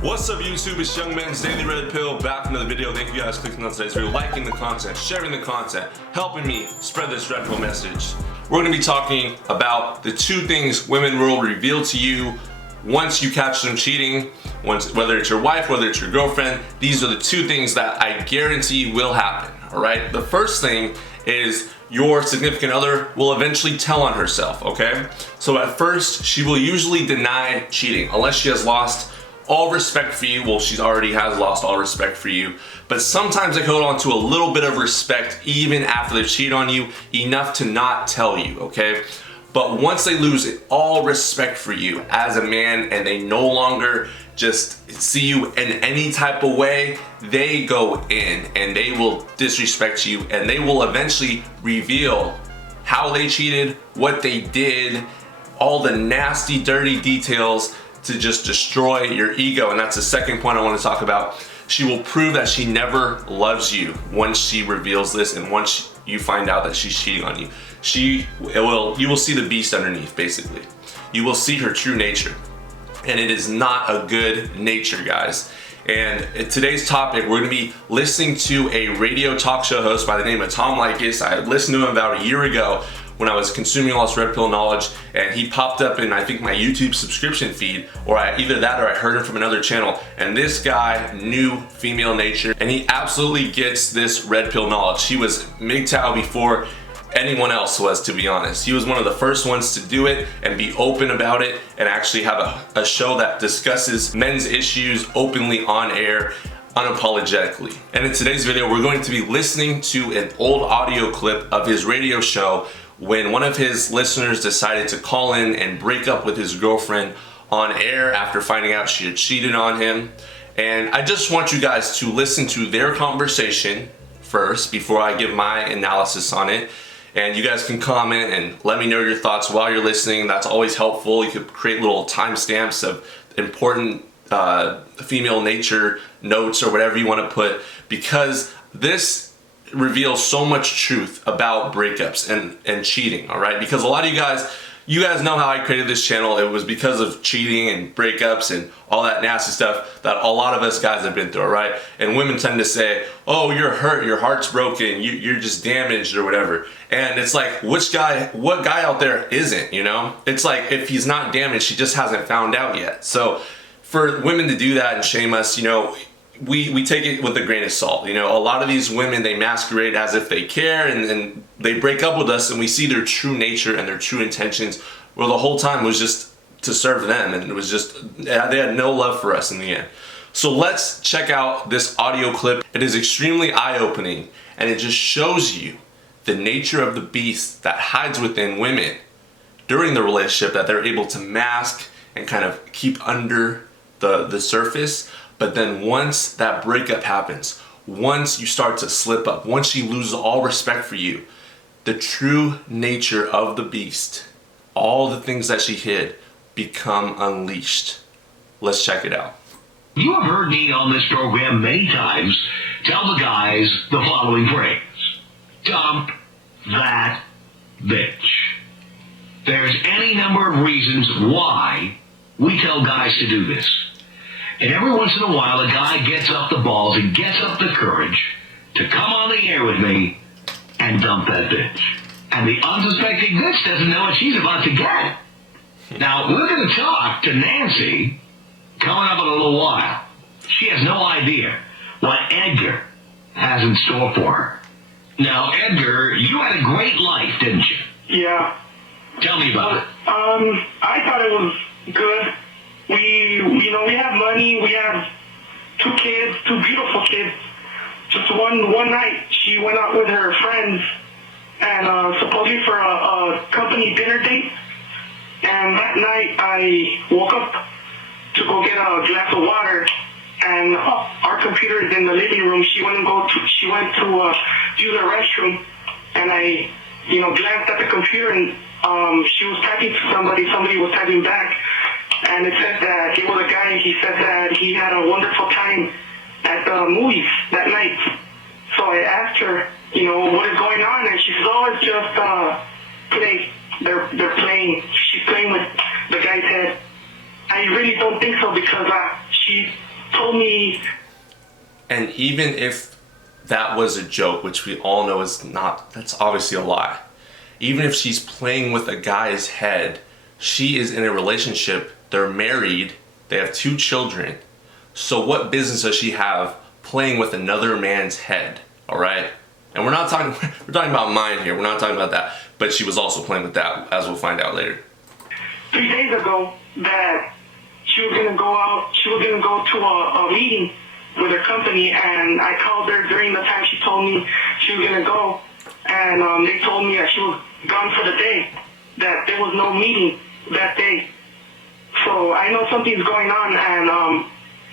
What's up YouTube, it's Young Men's Daily Red Pill, back from another video. Thank you guys for clicking on today's video, liking the content, sharing the content, helping me spread this red pill message. We're going to be talking about the two things women will reveal to you once you catch them cheating, whether it's your wife, whether it's your girlfriend. These are the two things that I guarantee will happen, alright? The first thing is your significant other will eventually tell on herself, okay? So at first, she will usually deny cheating, unless she has lost all respect for you. Well, she already has lost all respect for you, but sometimes they hold on to a little bit of respect even after they cheat on you, enough to not tell you, okay? But once they lose all respect for you as a man and they no longer just see you in any type of way, they go in and they will disrespect you, and they will eventually reveal how they cheated, what they did, all the nasty, dirty details to just destroy your ego. And that's the second point I want to talk about. She will prove that she never loves you once she reveals this, and once you find out that she's cheating on you. You will see the beast underneath, basically. You will see her true nature. And it is not a good nature, guys. And in today's topic, we're gonna be listening to a radio talk show host by the name of Tom Leykis. I listened to him about a year ago when I was consuming all this red pill knowledge, and he popped up in, I think, my YouTube subscription feed, or either that or I heard him from another channel. And this guy knew female nature, and he absolutely gets this red pill knowledge. He was MGTOW before anyone else was, to be honest. He was one of the first ones to do it and be open about it, and actually have a show that discusses men's issues openly on air, unapologetically. And in today's video, we're going to be listening to an old audio clip of his radio show when one of his listeners decided to call in and break up with his girlfriend on air after finding out she had cheated on him. And I just want you guys to listen to their conversation first before I give my analysis on it. And you guys can comment and let me know your thoughts while you're listening. That's always helpful. You could create little timestamps of important female nature notes or whatever you want to put, because this reveals so much truth about breakups and cheating, all right? Because a lot of you guys know how I created this channel. It was because of cheating and breakups and all that nasty stuff that a lot of us guys have been through, all right? And women tend to say, oh, you're hurt, your heart's broken, you're just damaged or whatever. And it's like, what guy out there isn't, you know? It's like, if he's not damaged, he just hasn't found out yet. So for women to do that and shame us, you know, we take it with a grain of salt. You know, a lot of these women, they masquerade as if they care, and they break up with us, and we see their true nature and their true intentions, where the whole time was just to serve them, and it was just, they had no love for us in the end. So let's check out this audio clip. It is extremely eye-opening, and it just shows you the nature of the beast that hides within women during the relationship, that they're able to mask and kind of keep under the surface. But then once that breakup happens, once you start to slip up, once she loses all respect for you, the true nature of the beast, all the things that she hid, become unleashed. Let's check it out. You have heard me on this program many times tell the guys the following phrase: dump that bitch. There's any number of reasons why we tell guys to do this. And every once in a while, a guy gets up the balls and gets up the courage to come on the air with me and dump that bitch. And the unsuspecting bitch doesn't know what she's about to get. Now, we're going to talk to Nancy coming up in a little while. She has no idea what Edgar has in store for her. Now, Edgar, you had a great life, didn't you? Yeah. Tell me about it. I thought it was good. We have money. We have two kids, two beautiful kids. Just one night, she went out with her friends, and supposedly for a company dinner date. And that night, I woke up to go get a glass of water, and our computer is in the living room. She went to use the restroom, and I, glanced at the computer, and she was typing to somebody. Somebody was typing back. And it said that it was a guy. He said that he had a wonderful time at the movies that night. So I asked her, what is going on? And she said, oh, it's just today. they're playing. She's playing with the guy's head. I really don't think so because she told me. And even if that was a joke, which we all know is not, that's obviously a lie. Even if she's playing with a guy's head, she is in a relationship, they're married, they have 2 children. So what business does she have playing with another man's head, all right? And we're talking about mine here, we're not talking about that. But she was also playing with that, as we'll find out later. 3 days ago that she was gonna go to a meeting with her company, and I called her during the time she told me she was gonna go, and they told me that she was gone for the day, that there was no meeting that day. So I know something's going on, and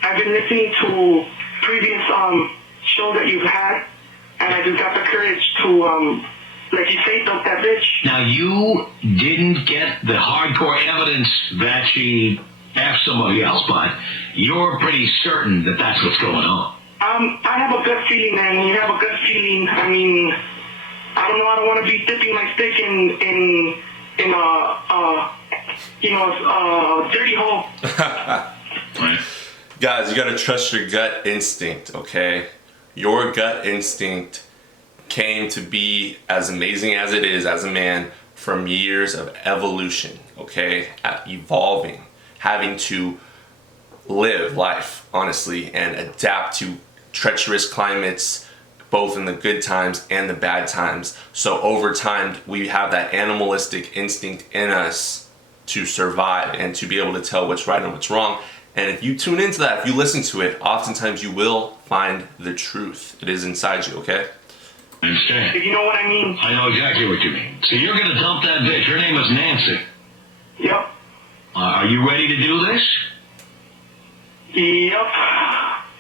I've been listening to previous shows that you've had, and I just got the courage to, like you say, dump that bitch. Now, you didn't get the hardcore evidence that she F somebody else, but you're pretty certain that that's what's going on. I have a gut feeling, man. When you have a gut feeling, I mean, I don't know. I don't want to be dipping my stick in a dirty hole. Right. Guys, you gotta trust your gut instinct, okay? Your gut instinct came to be as amazing as it is as a man from years of evolution, okay? Evolving, having to live life, honestly, and adapt to treacherous climates, both in the good times and the bad times. So over time, we have that animalistic instinct in us to survive and to be able to tell what's right and what's wrong. And if you tune into that, if you listen to it, oftentimes you will find the truth. It is inside you, okay? I understand. If you know what I mean. I know exactly what you mean. So you're going to dump that bitch. Her name is Nancy. Yep. Are you ready to do this? Yep.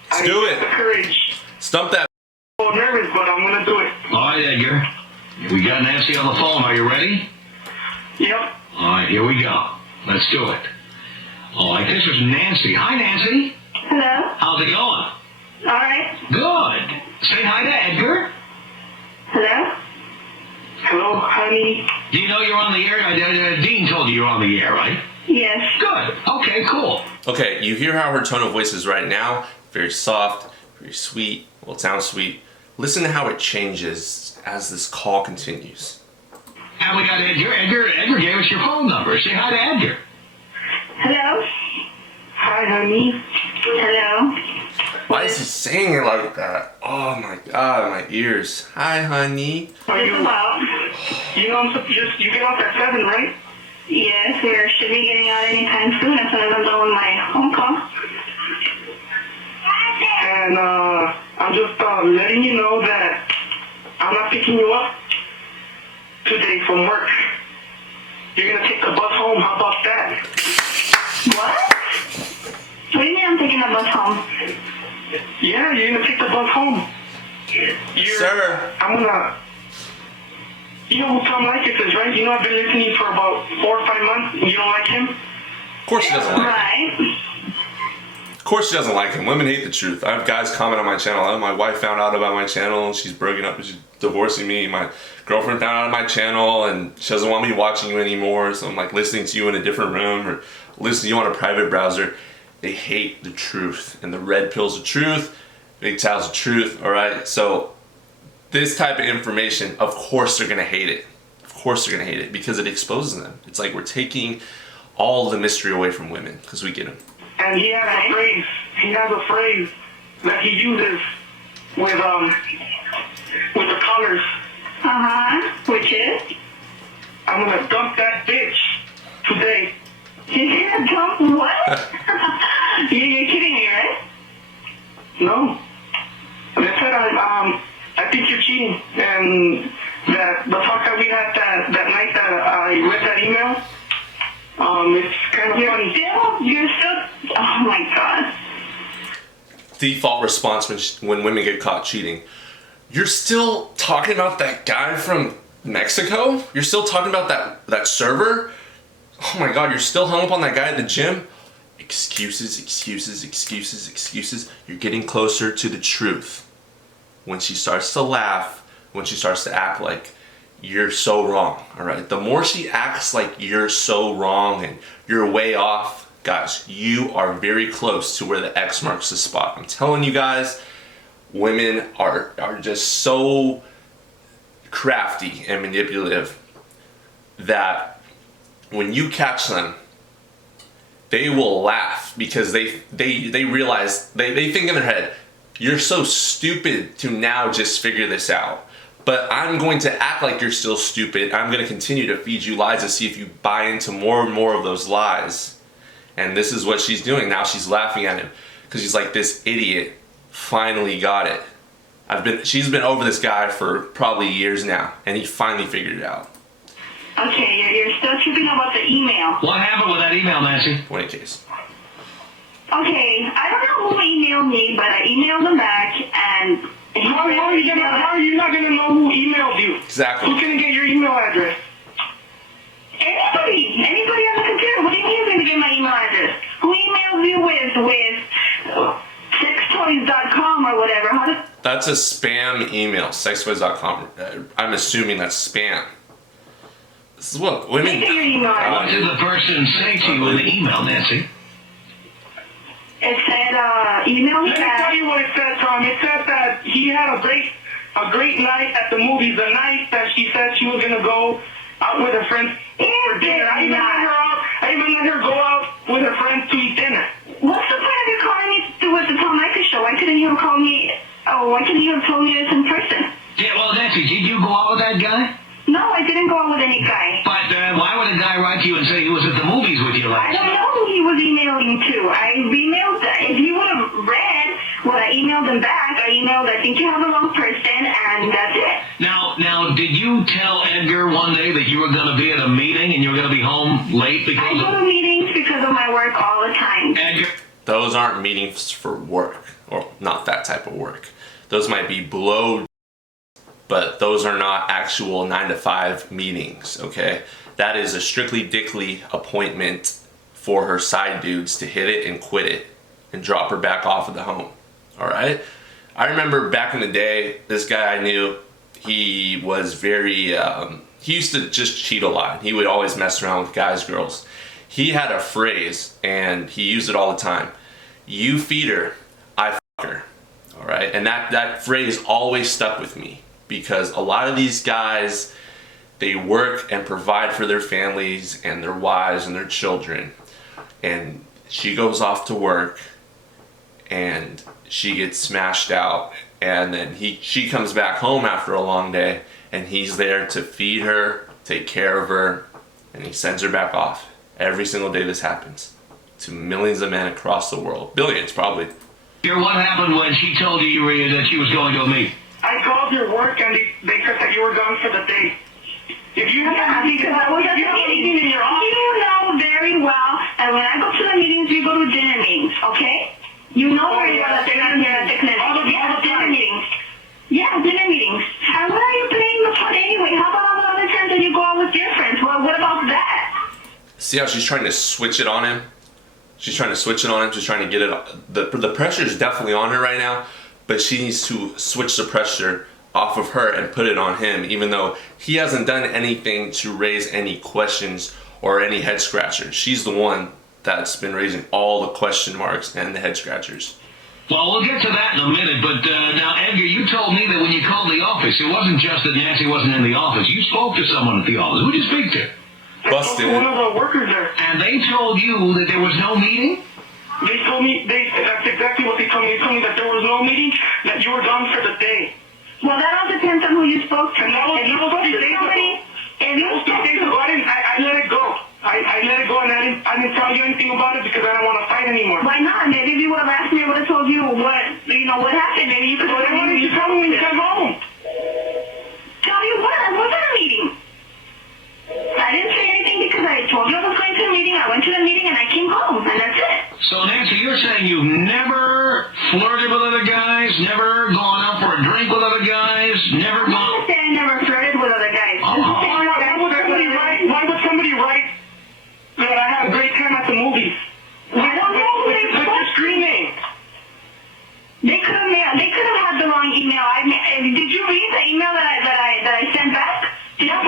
Let's do it. The courage. Stump that. I'm a little nervous, but I'm gonna do it. All right, Edgar. We got Nancy on the phone. Are you ready? Yep. All right, here we go. Let's do it. All right, this is Nancy. Hi, Nancy. Hello? How's it going? All right. Good. Say hi to Edgar. Hello? Hello, honey. Do you know you're on the air? Dean told you you're on the air, right? Yes. Good. Okay, cool. Okay, you hear how her tone of voice is right now? Very soft, very sweet. Well, it sounds sweet. Listen to how it changes as this call continues. And we got Edgar. Edgar gave us your phone number. Say hi to Edgar. Hello? Hi, honey. Hello? Why is he saying it like that? Oh my god, my ears. Hi, honey. Are What's you? about? You know, you get off at 7, right? Yes, we should be getting out anytime soon as soon as I'm done with my phone call. And I'm just letting you know that I'm not picking you up today from work. You're gonna take the bus home. How about that? What? What do you mean I'm taking a bus home? Yeah, you're gonna take the bus home. Sir. I'm gonna. You know who Tom Leykis is, right? You know I've been listening for about 4 or 5 months. You don't like him? Of course she doesn't like him. Right. Of course she doesn't like him. Women hate the truth. I have guys comment on my channel. My wife found out about my channel and she's breaking up and she's divorcing me. My girlfriend found out about my channel and she doesn't want me watching you anymore. So I'm like listening to you in a different room or listening to you on a private browser. They hate the truth. And the red pill's the truth. Big towel's the truth. Alright? So this type of information, of course they're gonna hate it. Of course they're gonna hate it because it exposes them. It's like we're taking all the mystery away from women because we get them. And he has a phrase. He has a phrase that he uses with the colors. Which is? I'm gonna dump that bitch today. You're gonna dump what? You're kidding me, right? No. They said I think you're cheating, and that the talk that we had that night that I read that email. It's kind of funny. You're still, oh my god. Default response when women get caught cheating. You're still talking about that guy from Mexico? You're still talking about that server? Oh my god, you're still hung up on that guy at the gym? Excuses, excuses, excuses, excuses. You're getting closer to the truth. When she starts to laugh, when she starts to act like you're so wrong, all right? The more she acts like you're so wrong and you're way off, guys, you are very close to where the X marks the spot. I'm telling you guys, women are just so crafty and manipulative that when you catch them, they will laugh because they realize, they think in their head, you're so stupid to now just figure this out. But I'm going to act like you're still stupid. I'm going to continue to feed you lies to see if you buy into more and more of those lies. And this is what she's doing. Now she's laughing at him because she's like, this idiot finally got it. She's been over this guy for probably years now, and he finally figured it out. Okay, you're still tripping about the email. What happened with that email, Nancy? Point case. Okay, I don't know who emailed me, but I emailed him back, and How are you not gonna know who emailed you? Exactly. Who's gonna get your email address? Anybody on the computer. What do you mean you're gonna get my email address? Who emailed you with sextoys.com or whatever? That's a spam email, sextoys.com. I'm assuming that's spam. This is what women... Get your email address. What did the person say to you in the email, Nancy? It said, email me Let me back. tell you what it said, Tom. It said that he had a great night at the movies, the night that she said she was gonna go out with her friends for dinner. I even let her go out with her friends to eat dinner. What's the point of you calling me with the Tom Leykis show? Why couldn't you have called me? Oh, why couldn't you have told me this in person? Yeah, well, Nancy, did you go out with that guy? No, I didn't go out with any guy. But why would a guy write to you and say he was at the movies with you I last don't night? know who he was emailing to. I emailed, if you would have read what I emailed him back, I emailed, I think you have the wrong person, and that's it. Now, did you tell Edgar one day that you were going to be at a meeting and you were going to be home late I because go to meetings because of my work all the time. Edgar? Those aren't meetings for work, or not that type of work. Those might be below, but those are not actual 9-to-5 meetings, okay? That is a strictly dickly appointment for her side dudes to hit it and quit it and drop her back off at the home, all right? I remember back in the day, this guy I knew, he was very, he used to just cheat a lot. He would always mess around with guys, girls. He had a phrase, and he used it all the time. You feed her, I fuck her, all right? And that phrase always stuck with me because a lot of these guys, they work and provide for their families and their wives and their children. And she goes off to work and she gets smashed out, and then she comes back home after a long day and he's there to feed her, take care of her, and he sends her back off. Every single day this happens to millions of men across the world. Billions, probably. What happened when she told you that she was going to a meeting? I called your work and they said that you were gone for the day. If you Yeah, because I was at the meeting. in your office, You know very well that when I go to the meetings, we go to dinner meetings, okay? You know very well that they're not here at the clinic. All the Yeah, dinner time. meetings. Yeah, dinner meetings. And why are you playing the part anyway? How about all the other times that you go out with your friends? Well, what about that? See how she's trying to switch it on him? She's trying to switch it on him. She's trying to get it. The pressure is definitely on her right now, but she needs to switch the pressure off of her and put it on him, even though he hasn't done anything to raise any questions or any head scratchers. She's the one that's been raising all the question marks and the head scratchers. Well, we'll get to that in a minute, but now, Edgar, you told me that when you called the office, it wasn't just that Nancy wasn't in the office. You spoke to someone at the office. Who did you speak to? Busted. one of the workers there. And they told you that there was no meeting? They told me, that's exactly what they told me. They told me that there was no meeting, that you were gone for the day. Well, that all depends on who you spoke to. And that was If you spoke to somebody, if you spoke to I let it go. I let it go, and I didn't tell you anything about it because I don't want to fight anymore. why not? Maybe if you would have asked me, I would have told you what happened. Maybe you could have Why didn't you tell me when you got home? Tell you what? I was at a meeting. I didn't say anything because I told you I was going to a meeting. I went to the meeting and I came home, and that's it. So, Nancy, you're saying you've never flirted with other guys, never gone out for a drink with other guys, never I'm gone... not saying I never flirted with other guys. Why would somebody write that I had a great time at the movies? I don't know who they With your screen name. They could have had the wrong email. Did you read the email that I sent back? Yeah,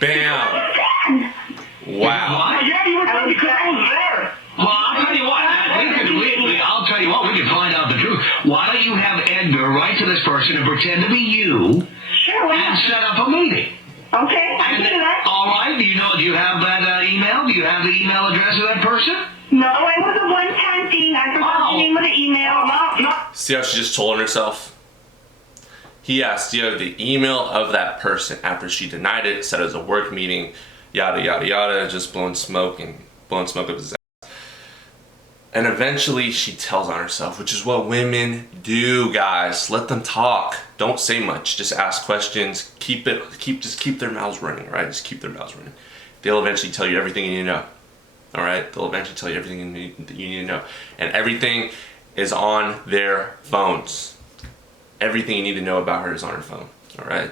Bam. Then. Wow. Yeah, you were there because I was there. Well, I'll tell you what. I'll tell you what. We can find out the truth. Why don't you have Edgar write to this person and pretend to be you Sure, why and not? set up a meeting? Okay, I can do that. All right. Do you have that email? Do you have the email address of that person? No, it was a one-time thing. I forgot the name of the email. No. See how she just told on herself? He asked, do you have the email of that person after she denied it, said it was a work meeting, yada, yada, yada, just blowing smoke up his ass. And eventually she tells on herself, which is what women do, guys. Let them talk. Don't say much. Just ask questions. Just keep their mouths running, right? Just keep their mouths running. They'll eventually tell you everything you need to know. All right? They'll eventually tell you everything you need to know. And everything is on their phones. Everything you need to know about her is on her phone. All right?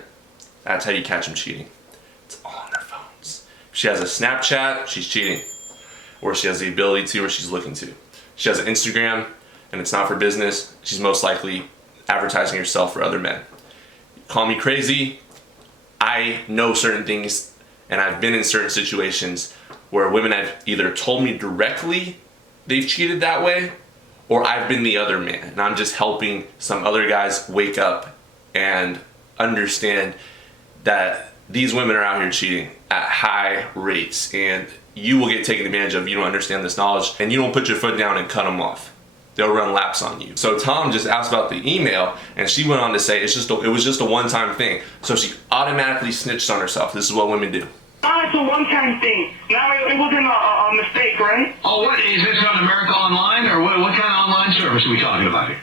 That's how you catch them cheating. It's all on their phones. If she has a Snapchat, she's cheating. Or she has the ability to, or she's looking to. She has an Instagram, and it's not for business. She's most likely advertising herself for other men. Call me crazy. I know certain things, and I've been in certain situations where women have either told me directly they've cheated that way, or I've been the other man, and I'm just helping some other guys wake up and understand that these women are out here cheating at high rates, and you will get taken advantage of if you don't understand this knowledge, and you don't put your foot down and cut them off. They'll run laps on you. So Tom just asked about the email, and she went on to say it was just a one-time thing. So she automatically snitched on herself. This is what women do. Now it's a one-time thing. Now it wasn't a mistake, right? Oh, what is this on America Online, or what kind of online service are we talking about here?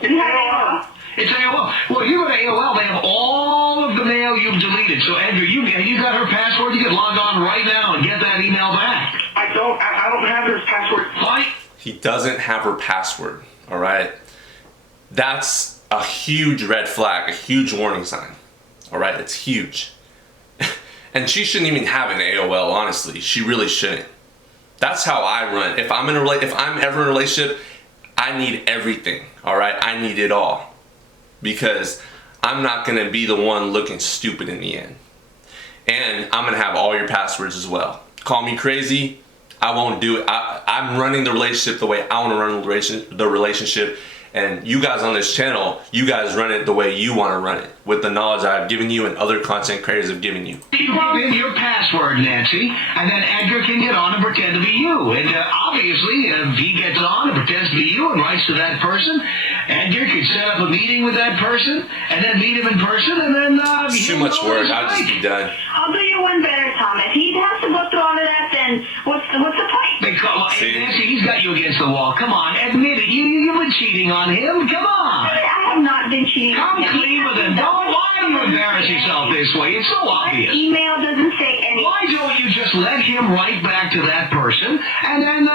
It's AOL. It's AOL. Well, you go to AOL, they have all of the mail you've deleted. So, Andrew, you got her password. You can log on right now and get that email back. I don't have her password. Why? He doesn't have her password, all right? That's a huge red flag, a huge warning sign, all right? It's huge. And she shouldn't even have an AOL, honestly. She really shouldn't. That's how I run. If I'm ever in a relationship, I need everything, all right? I need it all. Because I'm not gonna be the one looking stupid in the end. And I'm gonna have all your passwords as well. Call me crazy, I won't do it. I'm running the relationship the way I wanna run the relationship. And you guys on this channel, you guys run it the way you wanna run it. With the knowledge I've given you and other content creators have given you. You give in your password, Nancy, and then Edgar can get on and pretend to be you. And obviously, if he gets on and pretends to be you and writes to that person, Edgar can set up a meeting with that person, and then meet him in person, and then... It's too much work, I'll just be done. I'll do you one better, Tom. If he has to go through all of that, then what's the point? Nancy, he's got you against the wall. Come on, admit it. You've been cheating on him. Come on. I have not been cheating. Come clean with him. Why do you embarrass yourself this way? It's so obvious. My email doesn't say anything. Why don't you just let him write back to that person and then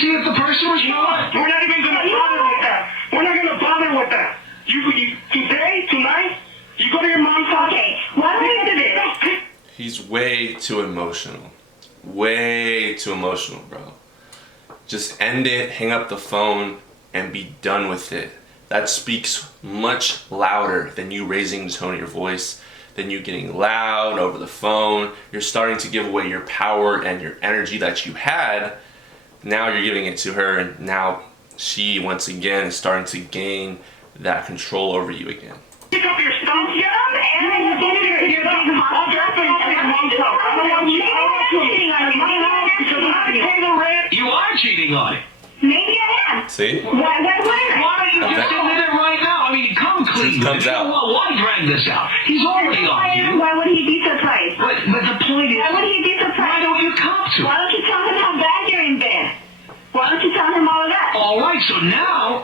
see if the person responds? We're not even gonna bother with that. We're not gonna bother with that. You tonight, you go to your mom's house. Okay, why don't we do this? He's way too emotional. Way too emotional, bro. Just end it, hang up the phone, and be done with it. That speaks much louder than you raising the tone of your voice, than you getting loud over the phone. You're starting to give away your power and your energy that you had. Now you're giving it to her, and now she, once again, is starting to gain that control over you again. Pick up your stuff. Dumb and you're being You are cheating on him. Maybe I am. See? Why Why don't you just admit it right now? I mean, come clean. Truth comes out. Why drag this out? He's already on you. Why would he be surprised? But the point is, Why would he be why surprised? don't you come to Why it? don't you tell him how bad you're in bed? Why don't you tell him all of that? All right, so now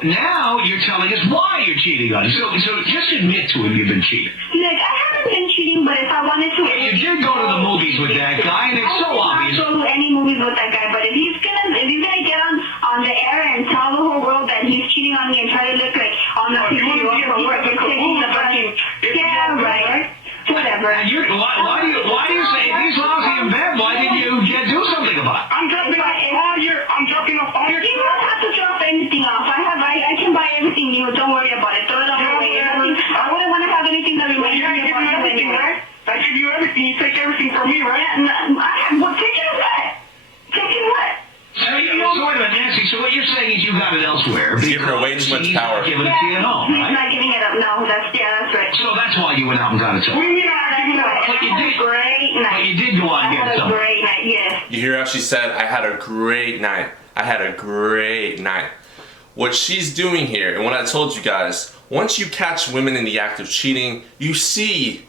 you're telling us why you're cheating on him. So just admit to him you've been cheating. Like, I haven't been cheating, but if I wanted to... You did go to the movies with that guy, and it's so obvious. I don't go to any movies with that guy, but if he's gonna get on the air and tell the whole world that he's cheating on me and try to look like on the You wouldn't be for work, it's taking the bus. Yeah, right. Whatever. And why do you say if he's lousy in bed? Why didn't you do something about it? I'm dropping off all your You don't have to drop anything off. I can buy everything new. Don't worry about it. Throw it on the way. I wouldn't want to have anything that reminds me of anything, right? I give you everything. You take everything from me, right? Well, taking what? Taking what? So wait a minute, Nancy. So what you're saying is you got it elsewhere. He's giving her way too much power. He's not giving it to you at home, He's right? not giving it up. No, that's right. So that's why you went out and got it. What do you mean I'm giving up? But you did. Great night. But you did go out and I get had a something. great night, yes. You hear how she said, I had a great night. I had a great night. What she's doing here, and what I told you guys, once you catch women in the act of cheating, you see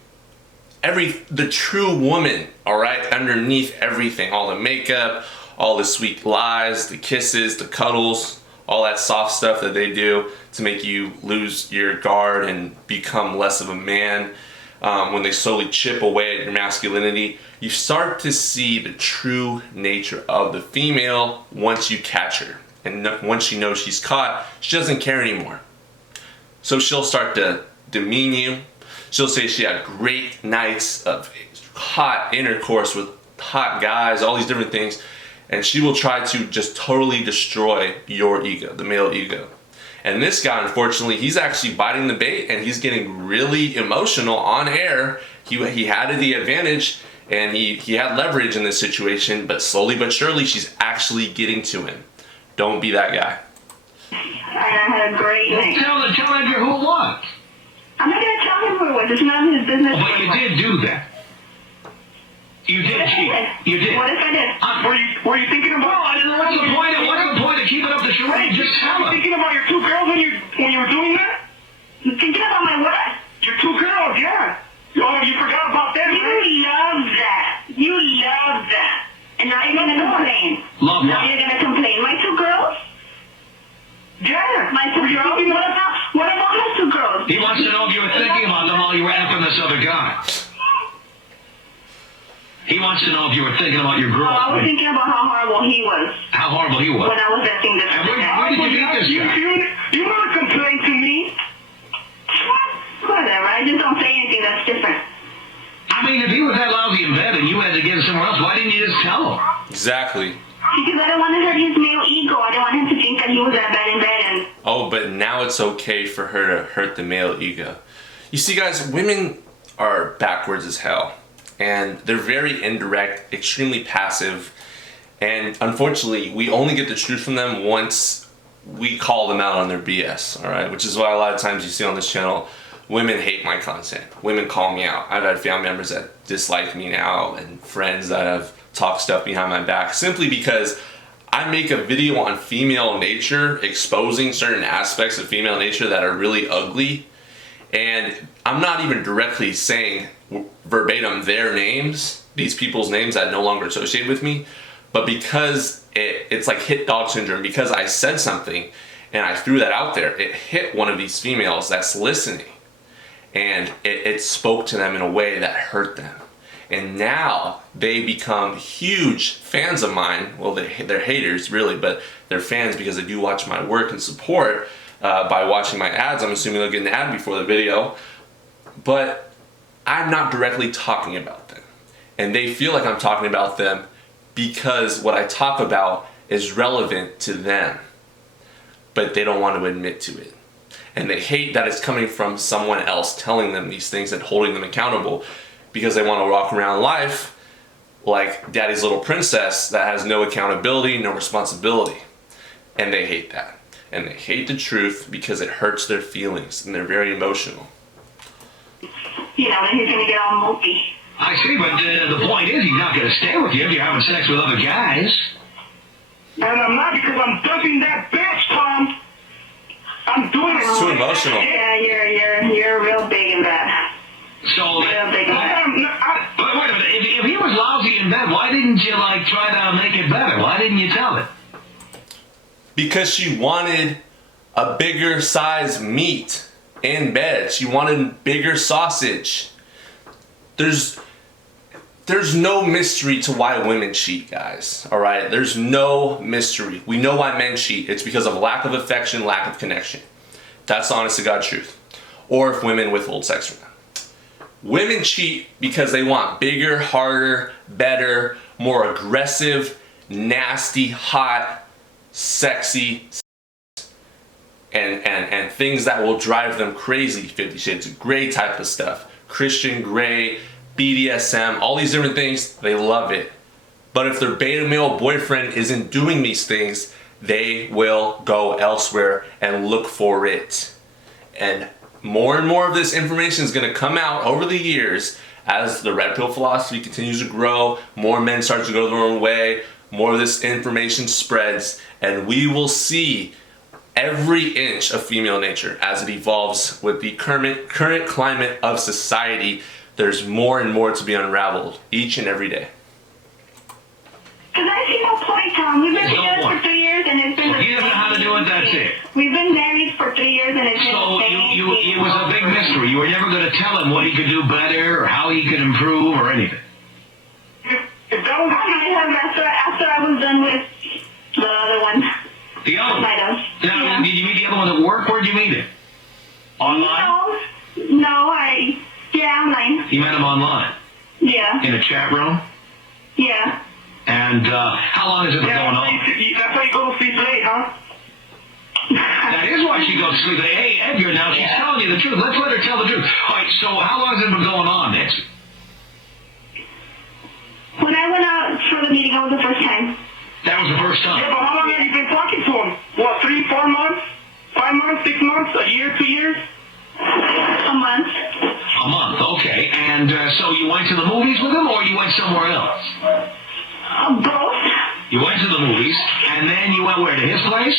the true woman, all right, underneath everything, all the makeup, all the sweet lies, the kisses, the cuddles, all that soft stuff that they do to make you lose your guard and become less of a man. When they slowly chip away at your masculinity, you start to see the true nature of the female once you catch her. And once she knows she's caught, she doesn't care anymore. So she'll start to demean you. She'll say she had great nights of hot intercourse with hot guys, all these different things. And she will try to just totally destroy your ego, the male ego. And this guy, unfortunately, he's actually biting the bait and he's getting really emotional on air. He had the advantage and he had leverage in this situation, but slowly but surely she's actually getting to him. Don't be that guy. And I had a great night. Tell Edgar who it was. I'm not going to tell him who it was. It's none of his business. But you did do that. You did cheat. You did. What if I did? Were you thinking about? Well, I don't know what's the point of keeping up the charade? Just tell Were you her. thinking about your two girls when you were doing that? Thinking about my what? Your two girls, yeah. Oh, you forgot about them, You right? love that. You love that. And now you're going to complain. Love Now what? you're going to complain. My two girls? Yeah. My two Were you girls? thinking What about my two girls? He wants to know if you were thinking about them while you were effing this other guy. He wants to know if you were thinking about your girl. Oh, I was thinking about how horrible he was How horrible he was. when I was acting this And way. where did you meet this guy? You never complained to me. Whatever. I just don't say anything that's different. I mean, if he was that lousy in bed and you had to get him somewhere else, why didn't you just tell him? Exactly. Because I don't want to hurt his male ego. I don't want him to think that he was that bad in bed and... Oh, but now it's okay for her to hurt the male ego. You see, guys, women are backwards as hell. And they're very indirect, extremely passive. And unfortunately, we only get the truth from them once we call them out on their BS, all right? Which is why a lot of times you see on this channel, women hate my content. Women call me out. I've had family members that dislike me now and friends that have talked stuff behind my back simply because I make a video on female nature, exposing certain aspects of female nature that are really ugly. And I'm not even directly saying verbatim their names, these people's names that no longer associate with me, but because it's like hit dog syndrome, because I said something and I threw that out there, it hit one of these females that's listening and it spoke to them in a way that hurt them. And now they become huge fans of mine. Well, they're haters really, but they're fans because they do watch my work and support by watching my ads. I'm assuming they'll get an ad before the video, but I'm not directly talking about them. And they feel like I'm talking about them because what I talk about is relevant to them, but they don't want to admit to it. And they hate that it's coming from someone else telling them these things and holding them accountable because they want to walk around life like daddy's little princess that has no accountability, no responsibility. And they hate that. And they hate the truth because it hurts their feelings and they're very emotional. You know, and he's going to get all mopey. I see, but the point is he's not going to stay with you if you're having sex with other guys. And I'm not because I'm dumping that bitch, Tom. I'm doing it. It's too emotional. Yeah, you're real big in that. So, Real big in that. but wait a minute, if he was lousy in bed, why didn't you, like, try to make it better? Why didn't you tell it? Because she wanted a bigger size meat in bed. She wanted bigger sausage. There's no mystery to why women cheat, guys. All right? There's no mystery. We know why men cheat. It's because of lack of affection, lack of connection. That's the honest to God truth. Or if women withhold sex from them. Women cheat because they want bigger, harder, better, more aggressive, nasty, hot, sexy, and things that will drive them crazy. 50 Shades of Grey type of stuff. Christian Grey, BDSM, all these different things, they love it. But if their beta male boyfriend isn't doing these things, they will go elsewhere and look for it. And more of this information is going to come out over the years as the red pill philosophy continues to grow. More men start to go their own way. More of this information spreads, and we will see every inch of female nature as it evolves with the current climate of society. There's more and more to be unraveled each and every day. Because I see no point, Tom. We've been together for 3 years and it's been the He doesn't know how to do it, that's it. We've been married for 3 years and it's been So the same it was a big mystery. You were never going to tell him what he could do better or how he could improve or anything. If that was After I was done with the other one. The other one? Kind of. Now, Yeah. did you meet the other one at work? Where'd you meet him? Online? No, online. You met him online? Yeah, In a chat room? yeah. And how long has it been going on? That's why you go to sleep late, huh? That is why she goes to sleep. Hey, Edgar, now she's telling you the truth. Let's let her tell the truth. All right, so how long has it been going on, Nancy? When I went out for the meeting, that was the first time. That was the first Yeah, time. but how long have you been talking to him? What, 3, 4 months? 5 months, 6 months, a year, 2 years? A month. A month, okay. And so you went to the movies with him or you went somewhere else? Both? You went to the movies, and then you went where? To his place?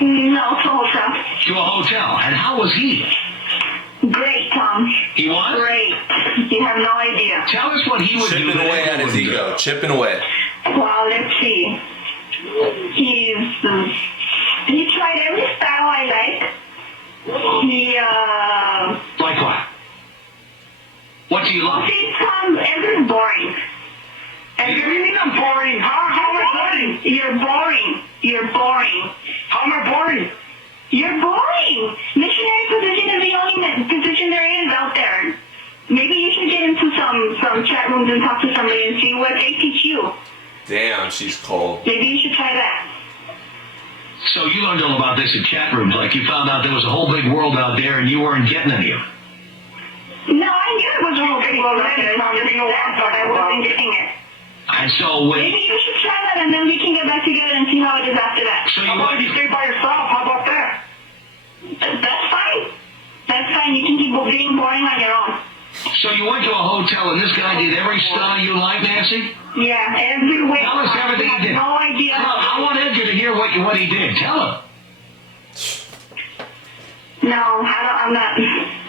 No, to a hotel. To a hotel. And how was he? Great, Tom. He was? Great. You have no idea. Tell us what he would do. Chipping that away Edgar at his wouldn't do. ego, chipping away. Well, let's see. He tried every style I like. Like what? What do you like? See, Tom, Edgar's boring. What do you mean I'm boring? How am I boring? You're boring. You're boring. How am I boring? You're boring. Missionary position is the only position there is out there. Maybe you should get into some chat rooms and talk to somebody and see what they teach you. Damn, she's cold. Maybe you should try that. So you learned all about this in chat rooms, like you found out there was a whole big world out there and you weren't getting any of it. No, I knew it was a whole big world out there. It's just that I wasn't getting it. And so when... Maybe you should try that and then we can get back together and see how it is after that. So How you about went... you stay by yourself? How about that? That's fine. That's fine. You can keep being boring on your own. So you went to a hotel and this guy did every style you like, Nancy? Yeah, every way. Tell us everything he did. No idea. I want Edgar to hear what he did. Tell him. No, I'm not.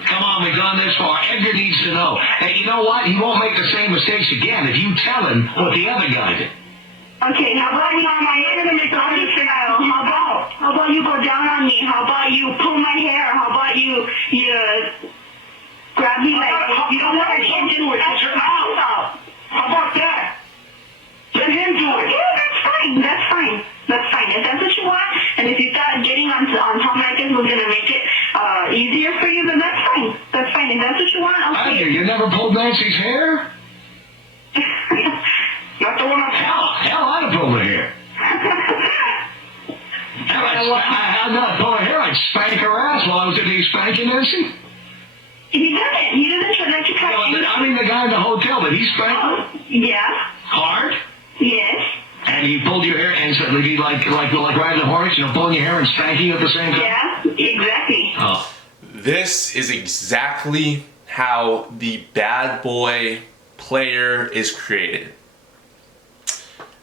Come on, we've gone this far. Edgar needs to know. And you know what? He won't make the same mistakes again if you tell him what the other guy did. Okay, how about you? How about you go down on me? How about you pull my hair? How about you grab me like you don't have any engine with your mouth out? How about that? Let him do it. Yeah, that's fine. That's fine. That's fine. If that's what you want, and if you thought getting on Tom Leykis was gonna make it easier for you, then that's fine. That's fine. If that's what you want, I'll see Edgar, it. you never pulled Nancy's hair? Not the one I'm Hell, I'd have pulled her hair. I'm not pulling her hair. I'd spank her ass while I was in the spanking, Nancy. He doesn't. He doesn't let you try anything. I mean the guy in the hotel, did he spank her? Yeah. Hard? Yes. And he pulled your hair and said, he like riding a horse, pulling your hair and spanking you at the same time? Yeah. Exactly. Oh. This is exactly how the bad boy player is created.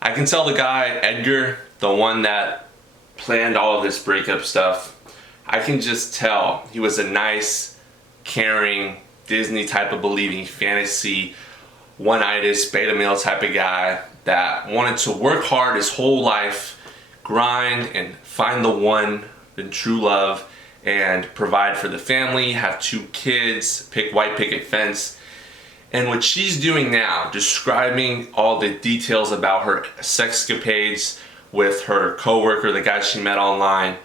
I can tell the guy, Edgar, the one that planned all of this breakup stuff, I can just tell he was a nice, caring, Disney type of believing, fantasy, one-itis, beta male type of guy that wanted to work hard his whole life, grind and find the one, the true love, and provide for the family, have 2 kids, pick white picket fence. And what she's doing now, describing all the details about her sexcapades with her coworker, the guy she met online,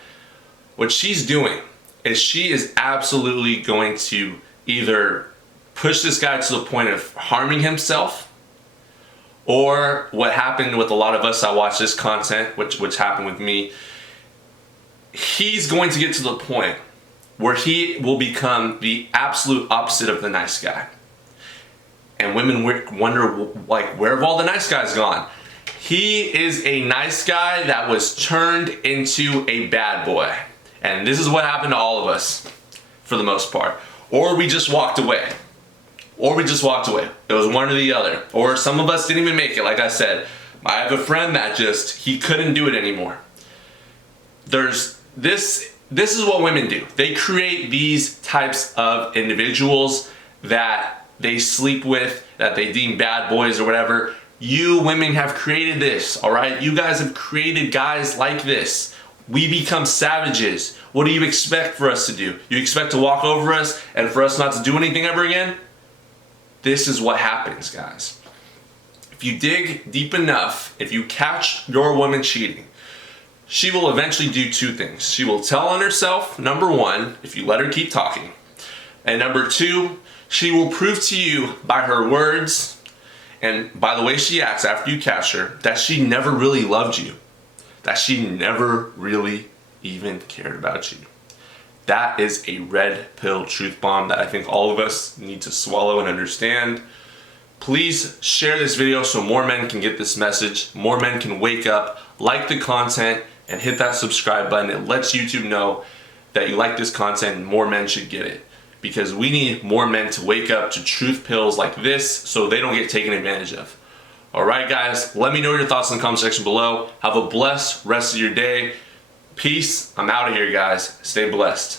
what she's doing is she is absolutely going to either push this guy to the point of harming himself, or what happened with a lot of us that watch this content, which happened with me, he's going to get to the point where he will become the absolute opposite of the nice guy. and women wonder, like, where have all the nice guys gone? He is a nice guy that was turned into a bad boy. And this is what happened to all of us, for the most part. Or we just walked away. It was one or the other. Or some of us didn't even make it. Like I said, I have a friend that he couldn't do it anymore. This is what women do. They create these types of individuals that they sleep with, that they deem bad boys or whatever. You women have created this, all right? You guys have created guys like this. We become savages. What do you expect for us to do? You expect to walk over us and for us not to do anything ever again? This is what happens, guys. If you dig deep enough, if you catch your woman cheating, she will eventually do two things. She will tell on herself, number one, if you let her keep talking. And number two, she will prove to you by her words and by the way she acts after you catch her that she never really loved you. That she never really even cared about you. That is a red pill truth bomb that I think all of us need to swallow and understand. Please share this video so more men can get this message, more men can wake up, like the content, and hit that subscribe button. It lets YouTube know that you like this content and more men should get it. Because we need more men to wake up to truth pills like this so they don't get taken advantage of. Alright guys, let me know your thoughts in the comment section below. Have a blessed rest of your day. Peace. I'm out of here, guys. Stay blessed.